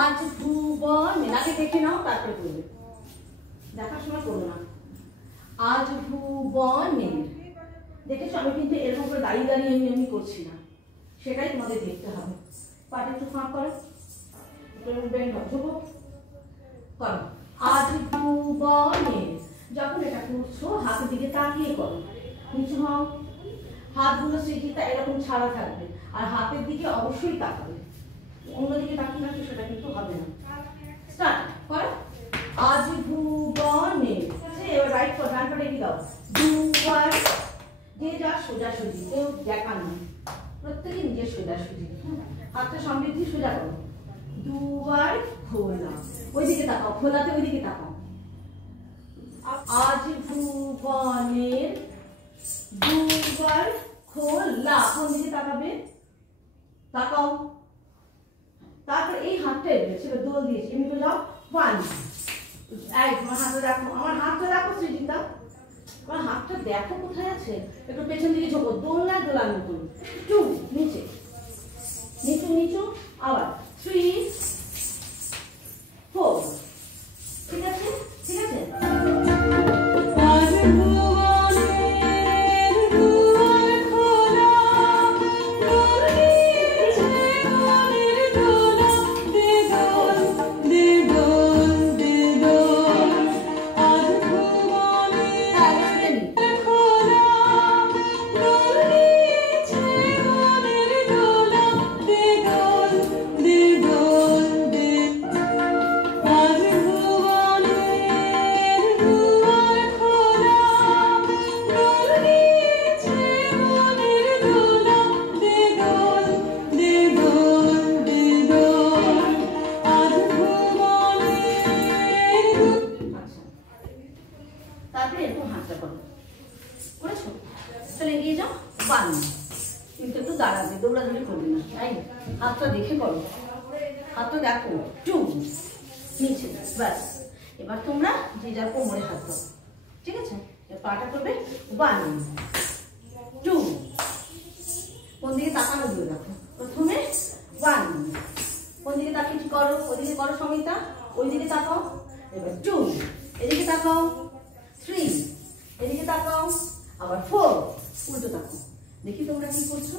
আজ ভুবনে, আগে দেখে নাও তারপরে করবে, দেখার সময় করো না। আজ ভুবনের, দেখেছো আমি কিন্তু এরকম করে দাঁড়িয়ে দাঁড়িয়ে এমনি এমনি করছি না, সেটাই তোমাদের দেখতে হবে। পাটা একটু ফাঁক করো, করো। আজ ভুবনের, যখন এটা করছো হাতের দিকে তাকিয়ে করো, নিচু হও, হাতগুলো স্মৃতিটা এরকম ছাড়া থাকবে, আর হাতের দিকে অবশ্যই তাকাবে, অন্যদিকে তাকিয়ে রাখবে সেটা কিন্তু হবে না। স্টার্ট করো। আজ ভুবনে, এবার রাইট করো, ডান পাটে এগিয়ে দাও। দুবার, যে যা সোজাসুজি, কেউ দেখা নয়, প্রত্যেকে নিজের সোজাসুজি। হাতটা সমৃদ্ধি সোজা করো। দুবার খোলা, ওইদিকে তাকাও, খোলাতে ওইদিকে তাকাও। আজ ভুবনের দুবার খোলা, কোন দিকে তাকাবে, তাকাও। তারপর এই হাতটা এসে সেটা দোল দিয়েছি, এমনি করে যাও। ওয়ান, এই তোমার হাতটা দেখো, আমার হাতটা দেখো সৃজিতা, আমার হাতটা দেখো কোথায় আছে, একটু পেছন দিকে ঝোঁকো, দোলনায় দোলার মতন। টু, নিচে, নিচু নিচু, আবার থ্রি, ফোর, ঠিক আছে, ঠিক আছে। তারপরে এরকম হাতটা করো, করেছো? তাহলে এগিয়ে যাও। ওয়ান, কিন্তু একটু দাঁড়াবে, দৌড়াদৌড়ি করবে না, তাই হাতটা দেখে করো, হাতটা দেখো। টু, নিচে, ব্যাস। এবার তোমরা যে যার কোমরে হাত দাও, ঠিক আছে? পাটা করবে। ওয়ান, টু, কোন দিকে তাকানো দিয়ে দেখো, প্রথমে ওয়ান, কোন দিকে তাকিয়ে করো, ওইদিকে করো সমিতা, ওইদিকে তাকাও। এবার টু, এদিকে তাকাও। থ্রি, এদিকে তাকাও। আবার ফোর, উল্টো তাকাও। দেখি তোমরা কি করছো।